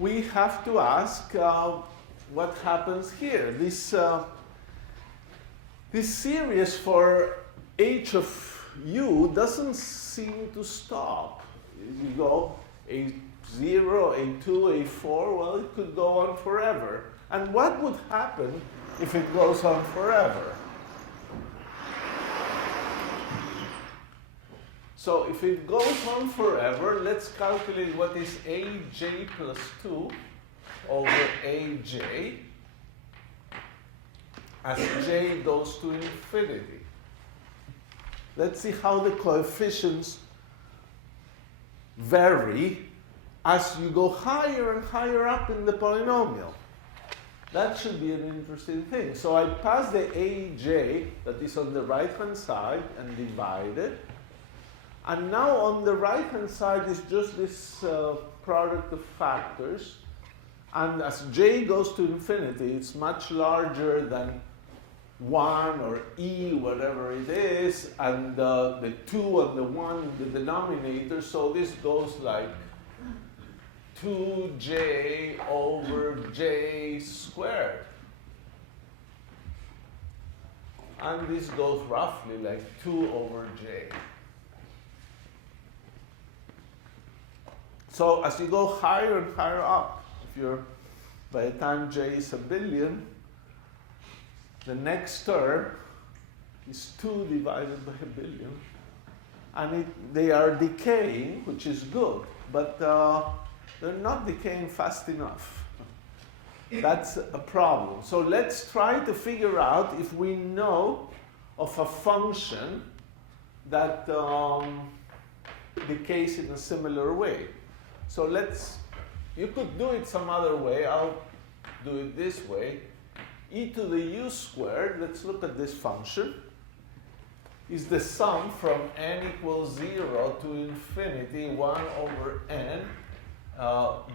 we have to ask what happens here. This series for h of u doesn't seem to stop. You go A0, A2, A4, well, it could go on forever. And what would happen if it goes on forever? So if it goes on forever, let's calculate what is aj plus 2 over aj as j goes to infinity. Let's see how the coefficients vary as you go higher and higher up in the polynomial. That should be an interesting thing. So I pass the aj that is on the right-hand side and divide it. And now on the right-hand side is just this product of factors. And as j goes to infinity, it's much larger than 1 or e, whatever it is, and the 2 and the 1 in the denominator. So this goes like 2j over j squared. And this goes roughly like 2 over j. So as you go higher and higher up, if you're, by the time j is 1 billion, the next term is 2 divided by 1 billion. And they are decaying, which is good, but they're not decaying fast enough. That's a problem. So let's try to figure out if we know of a function that decays in a similar way. So you could do it some other way. I'll do it this way. E to the u squared, let's look at this function, is the sum from n equals 0 to infinity 1 over n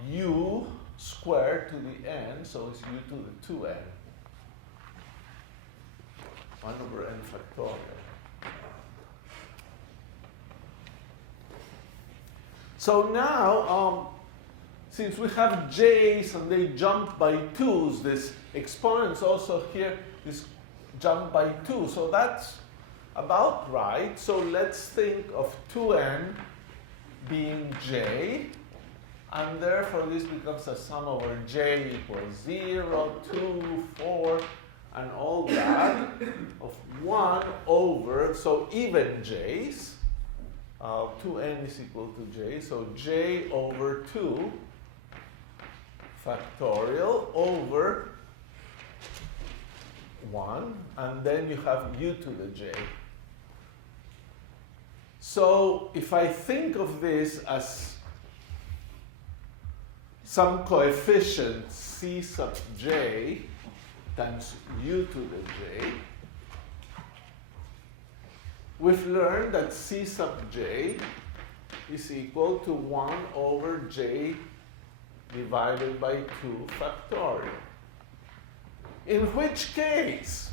u squared to the n, so it's u to the 2n. 1 over n factorial. So now, since we have j's and they jump by 2's, this exponents also here is jump by 2. So that's about right. So let's think of 2n being j. And therefore, this becomes a sum over j equals 0, 2, 4, and all that of 1 over, so even j's. 2n is equal to j, so j over 2 factorial over 1, and then you have u to the j. So if I think of this as some coefficient c sub j times u to the j, we've learned that c sub j is equal to 1 over j divided by 2 factorial. In which case,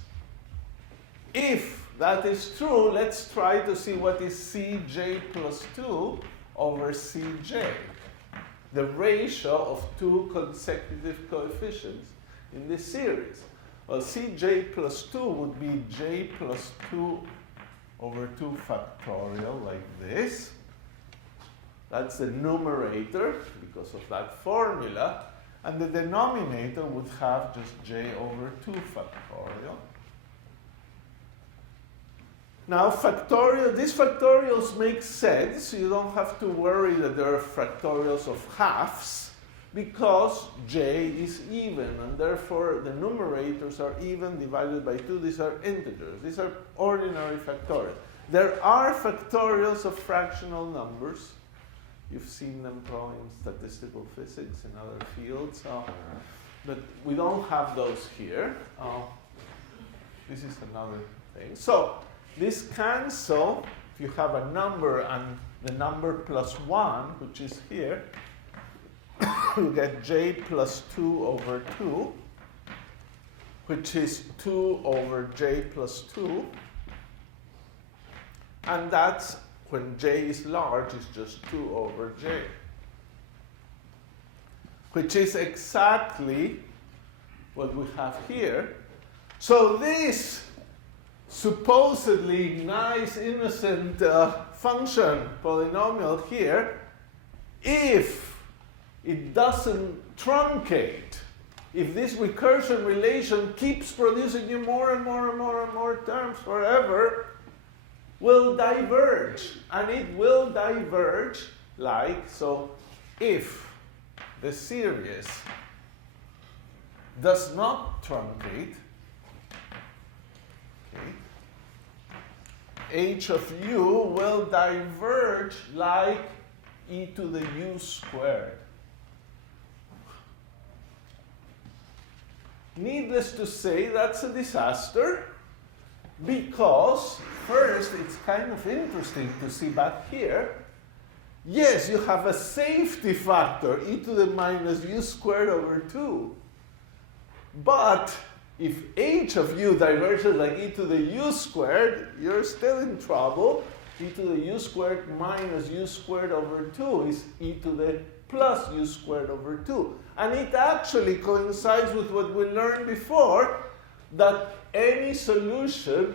if that is true, let's try to see what is cj plus 2 over cj, the ratio of 2 consecutive coefficients in this series. Well, cj plus 2 would be j plus 2 over 2 factorial, like this. That's the numerator because of that formula. And the denominator would have just j over 2 factorial. Now, these factorials make sense. You don't have to worry that there are factorials of halves because j is even, and therefore the numerators are even divided by 2. These are integers. These are ordinary factorials. There are factorials of fractional numbers. You've seen them probably in statistical physics and other fields. But we don't have those here. This is another thing. So this cancel. If you have a number and the number plus 1, which is here, you get j plus 2 over 2, which is 2 over j plus 2. And that's when j is large, it's just 2 over j. which is exactly what we have here. So this supposedly nice, innocent function polynomial here, if it doesn't truncate, if this recursion relation keeps producing you more and more and more and more terms forever, will diverge. And it will diverge like so. If the series does not truncate, okay, h of u will diverge like e to the u squared. Needless to say, that's a disaster, because first, it's kind of interesting to see back here. Yes, you have a safety factor, e to the minus u squared over 2. But if h of u diverges like e to the u squared, you're still in trouble. E to the u squared minus u squared over 2 is e to the plus u squared over 2. And it actually coincides with what we learned before, that any solution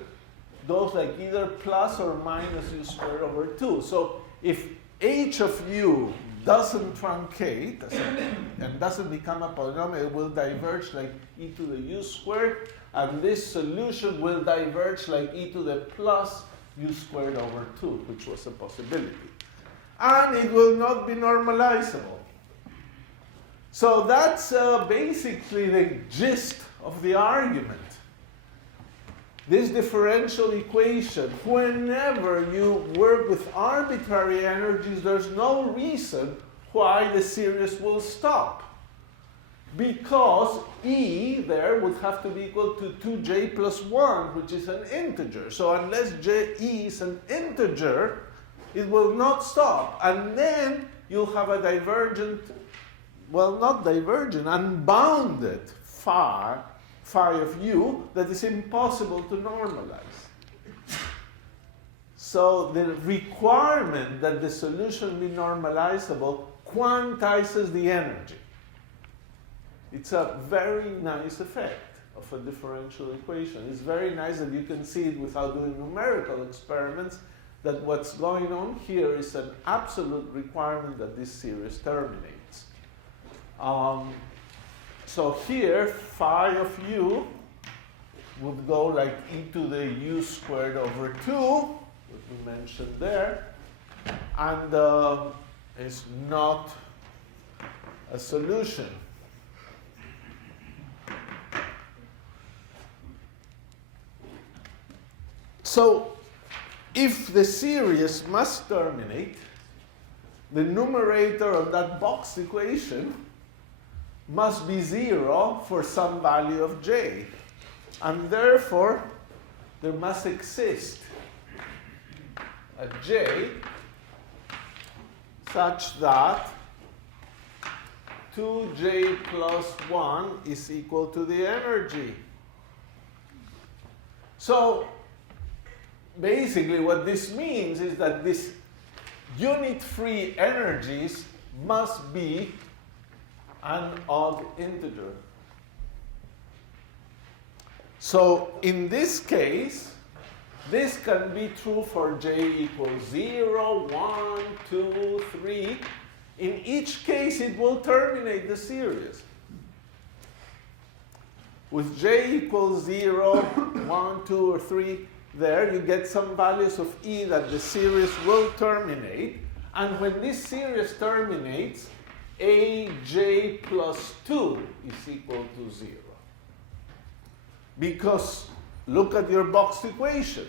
goes like either plus or minus u squared over 2. So if h of u doesn't truncate and doesn't become a polynomial, it will diverge like e to the u squared, and this solution will diverge like e to the plus u squared over 2, which was a possibility. And it will not be normalizable. So that's basically the gist of the argument. This differential equation, whenever you work with arbitrary energies, there's no reason why the series will stop. Because E there would have to be equal to 2j plus 1, which is an integer. So unless E is an integer, it will not stop. And then you'll have a divergent, well, not divergent, unbounded phi of u that is impossible to normalize. So the requirement that the solution be normalizable quantizes the energy. It's a very nice effect of a differential equation. It's very nice that you can see it without doing numerical experiments, that what's going on here is an absolute requirement that this series terminates. So here, phi of u would go like e to the u squared over 2, what we mentioned there, and is not a solution. So if the series must terminate, the numerator of that boxed equation must be 0 for some value of j. And therefore, there must exist a j such that 2j plus 1 is equal to the energy. So basically what this means is that these unit-free energies must be an odd integer. So in this case, this can be true for j equals 0, 1, 2, 3. In each case, it will terminate the series. With j equals 0, 1, 2, or 3, there you get some values of E that the series will terminate. And when this series terminates, aj plus 2 is equal to 0. Because look at your boxed equation.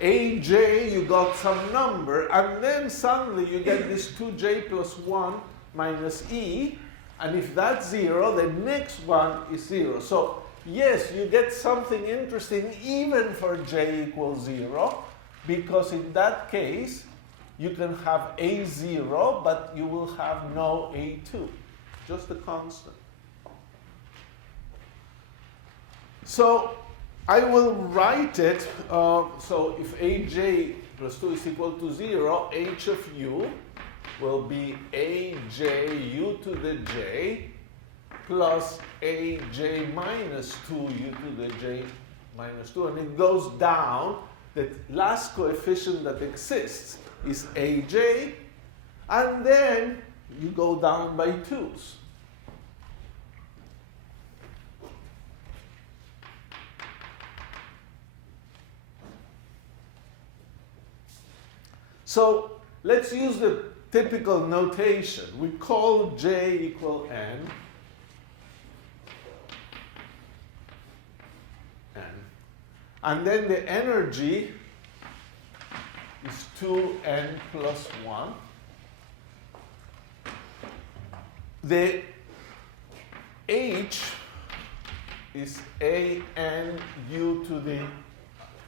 Aj, you got some number, and then suddenly you get this 2j plus 1 minus E, and if that's 0, the next one is 0. So yes, you get something interesting even for j equals 0, because in that case, you can have a0, but you will have no a2, just a constant. So I will write it, so if aj plus 2 is equal to 0, h of u will be aj u to the j plus aj minus 2 u to the j minus 2. And it goes down. The last coefficient that exists is aj. And then you go down by 2's. So let's use the typical notation. We call J equal N. And then the energy is 2n plus 1. The H is an u to the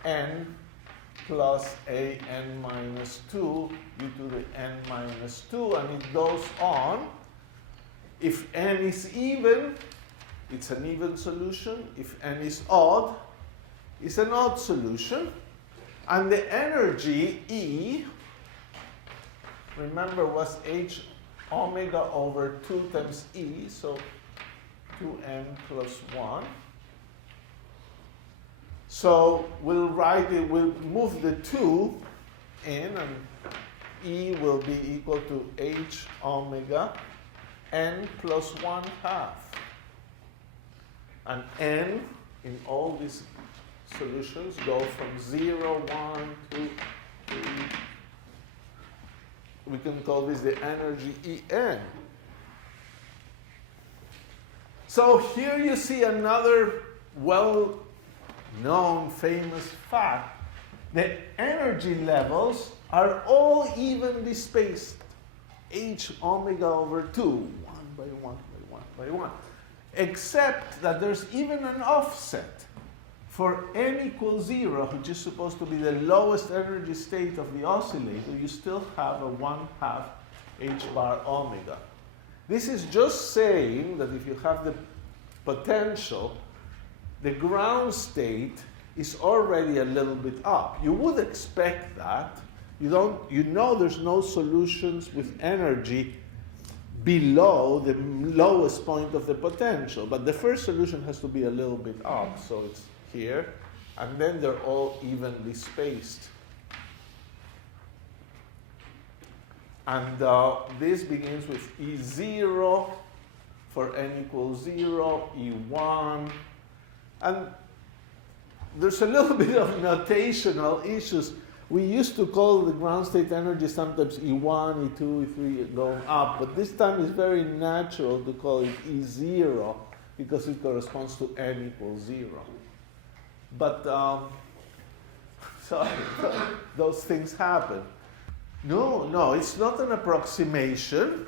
n plus an minus 2 u to the n minus 2, and it goes on. If n is even, it's an even solution. If n is odd, it's an odd solution. And the energy E, remember, was h omega over 2 times E, so 2n plus 1. So we'll write it, we'll move the 2 in, and E will be equal to h omega n plus 1 half. And n in all these solutions go from 0, 1, 2, 3. We can call this the energy En. So here you see another well-known famous fact. The energy levels are all evenly spaced. H omega over 2, 1 by 1 by 1 by 1. Except that there's even an offset. For n equals 0, which is supposed to be the lowest energy state of the oscillator, you still have a 1/2 h bar omega. This is just saying that if you have the potential, the ground state is already a little bit up. You would expect that. You know there's no solutions with energy below the lowest point of the potential, but the first solution has to be a little bit up, so it's here, and then they're all evenly spaced. And this begins with E0 for n equals 0, E1, and there's a little bit of notational issues. We used to call the ground state energy sometimes E1, E2, E3 going up, but this time it's very natural to call it E0 because it corresponds to n equals 0. But, sorry, those things happen. No, it's not an approximation.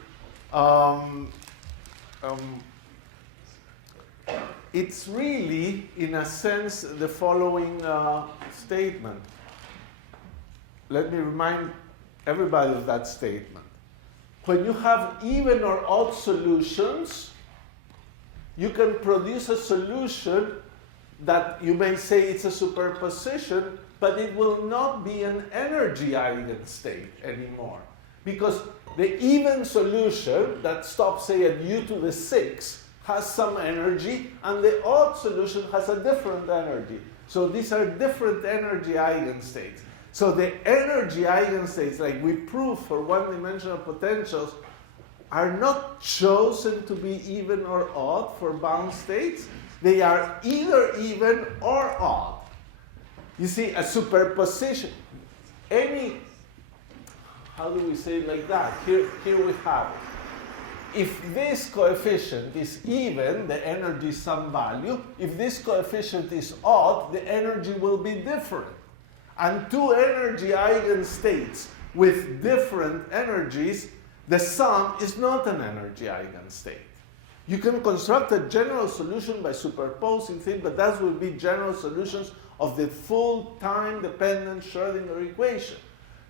It's really, in a sense, the following statement. Let me remind everybody of that statement. When you have even or odd solutions, you can produce a solution that you may say it's a superposition, but it will not be an energy eigenstate anymore. Because the even solution that stops, say, at u to the 6 has some energy, and the odd solution has a different energy. So these are different energy eigenstates. So the energy eigenstates, like we proved for one-dimensional potentials, are not chosen to be even or odd for bound states. They are either even or odd. You see, a superposition, how do we say it like that? Here we have it. If this coefficient is even, the energy is some value. If this coefficient is odd, the energy will be different. And two energy eigenstates with different energies, the sum is not an energy eigenstate. You can construct a general solution by superposing things, but that will be general solutions of the full time-dependent Schrödinger equation,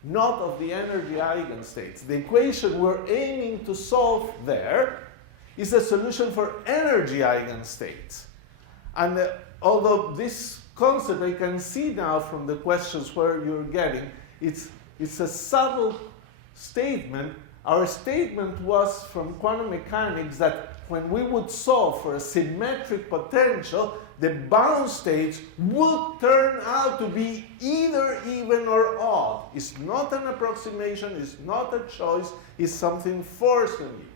not of the energy eigenstates. The equation we're aiming to solve there is a solution for energy eigenstates. And although this concept I can see now from the questions where you're getting, it's a subtle statement, Our statement was from quantum mechanics that when we would solve for a symmetric potential, the bound states would turn out to be either even or odd. It's not an approximation, it's not a choice, it's something forced on you.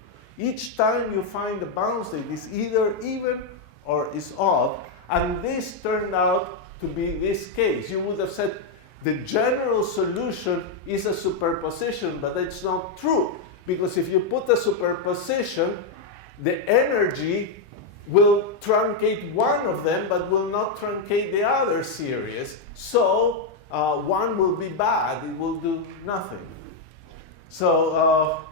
Each time you find the bound state is either even or is odd, and this turned out to be this case. You would have said the general solution is a superposition, but that's not true, because if you put a superposition, the energy will truncate one of them, but will not truncate the other series. So one will be bad, it will do nothing. So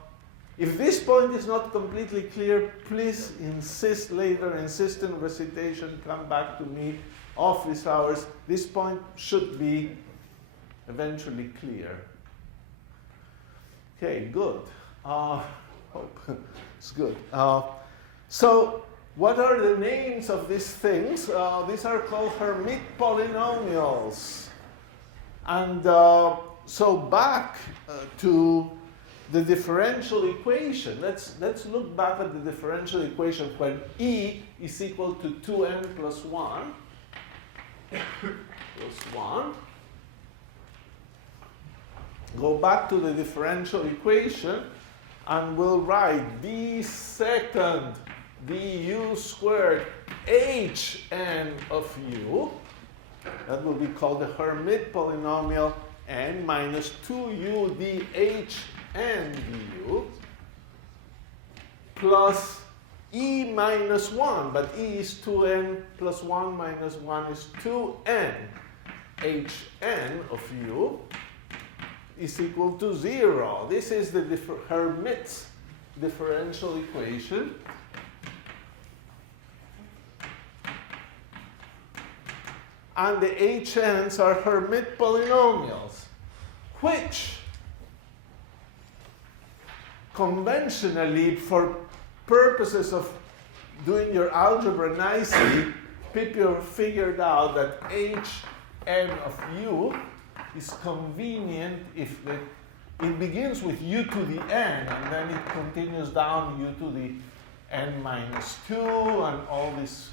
if this point is not completely clear, please insist later, insist in recitation, come back to me, office hours. This point should be eventually clear. Okay, good. Hope it's good. So what are the names of these things? These are called Hermite polynomials. And so back to the differential equation. Let's look back at the differential equation when E is equal to 2n plus 1 plus 1. Go back to the differential equation and we'll write d second du squared hn of u. That will be called the Hermite polynomial n minus 2u dhn du plus e minus 1, but e is 2n plus 1 minus 1 is 2n hn of u is equal to 0. This is the Hermite's differential equation. And the HNs are Hermite polynomials, which conventionally, for purposes of doing your algebra nicely, people figured out that Hn of u is convenient if it begins with u to the n, and then it continues down u to the n minus 2, and all these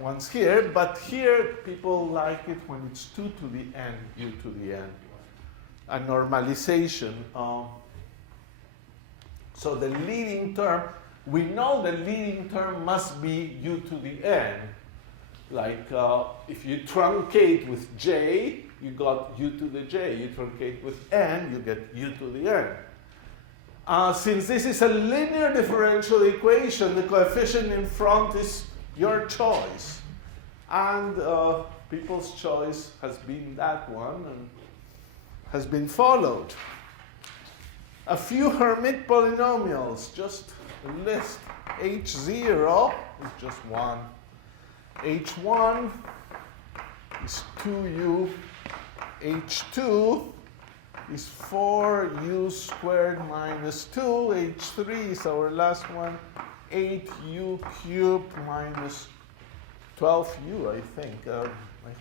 ones here. But here, people like it when it's 2 to the n, u to the n, a normalization. So the leading term, we know the leading term must be u to the n. Like if you truncate with j, you got u to the j. You truncate with n, you get u to the n. Since this is a linear differential equation, the coefficient in front is your choice. And people's choice has been that one and has been followed. A few Hermite polynomials, just a list. H0 is just 1. H1 is 2u. H2 is 4u squared minus 2. H3 is our last one. 8u cubed minus 12u, I think. I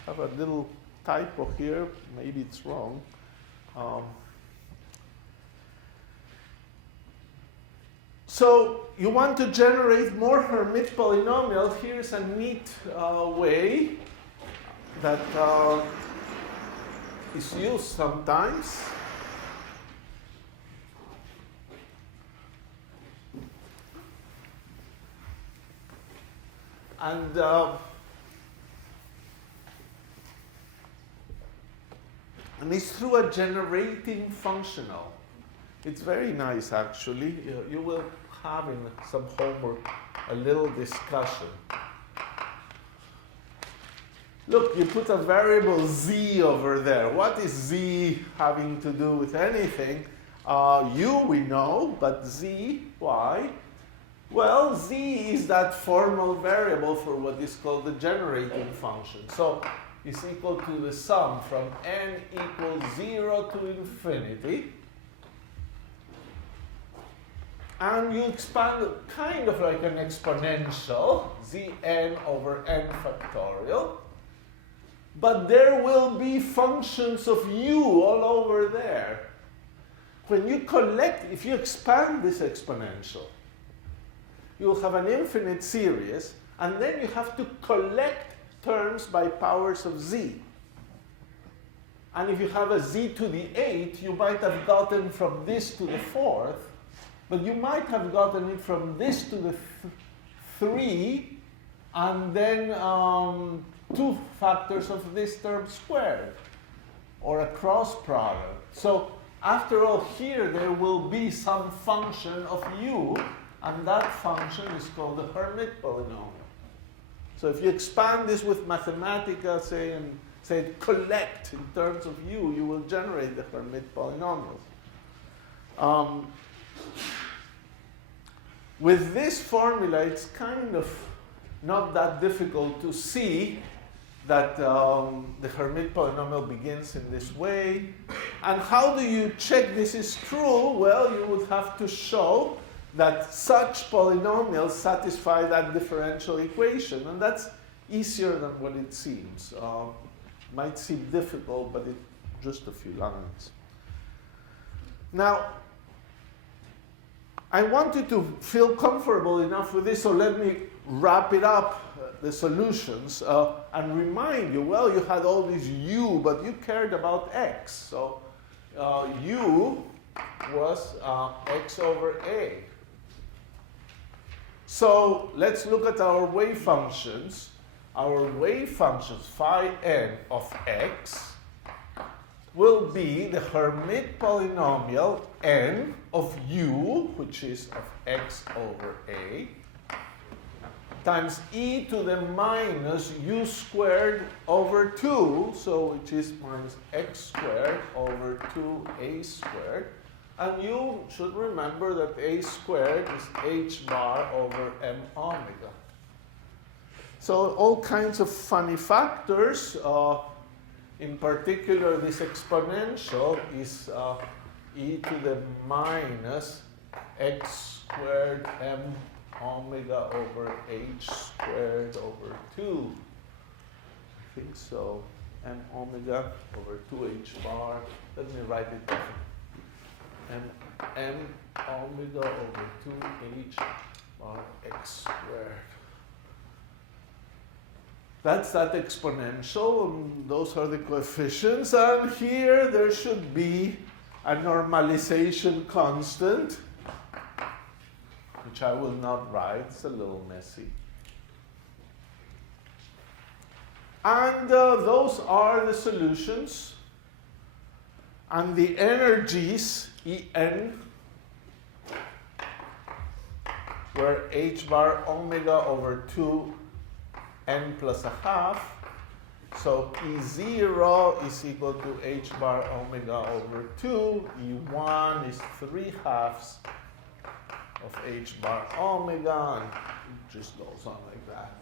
have a little typo here. Maybe it's wrong. So you want to generate more Hermite polynomials. Here's a neat way that is used sometimes. And it's through a generating functional. It's very nice, actually. You will have in some homework a little discussion. Look, you put a variable z over there. What is z having to do with anything? U we know, but z, why? Well, z is that formal variable for what is called the generating function. So it's equal to the sum from n equals 0 to infinity. And you expand kind of like an exponential, zn over n factorial. But there will be functions of u all over there. when you collect, if you expand this exponential, you'll have an infinite series, and then you have to collect terms by powers of z. And if you have a z to the 8, you might have gotten from this to the 4th, but you might have gotten it from this to the 3, and then 2 factors of this term squared, or a cross product. So after all, here there will be some function of u, and that function is called the Hermite polynomial. So if you expand this with Mathematica, say, and say collect in terms of u, you will generate the Hermite polynomials. With this formula, it's kind of not that difficult to see that the Hermite polynomial begins in this way. And how do you check this is true? Well, you would have to show that such polynomials satisfy that differential equation. And that's easier than what it seems. Might seem difficult, but it's just a few lines. Now, I want you to feel comfortable enough with this, so let me wrap it up, the solutions, and remind you, well, you had all these u, but you cared about x. So u was x over a. So let's look at our wave functions. Our wave functions, phi n of x, will be the Hermite polynomial n of u, which is of x over a, times e to the minus u squared over 2, so which is minus x squared over 2a squared. And you should remember that a squared is h bar over m omega. So all kinds of funny factors. In particular, this exponential is e to the minus x squared m omega over h squared over 2. I think so. M omega over 2h bar. Let me write it down. M omega over 2h bar x squared. That's that exponential, and those are the coefficients. And here there should be a normalization constant, which I will not write. It's a little messy. And those are the solutions. And the energies, En, were h bar omega over 2 n plus a half. So E0 is equal to h bar omega over 2. E1 is 3/2 of h bar omega, and it just goes on like that.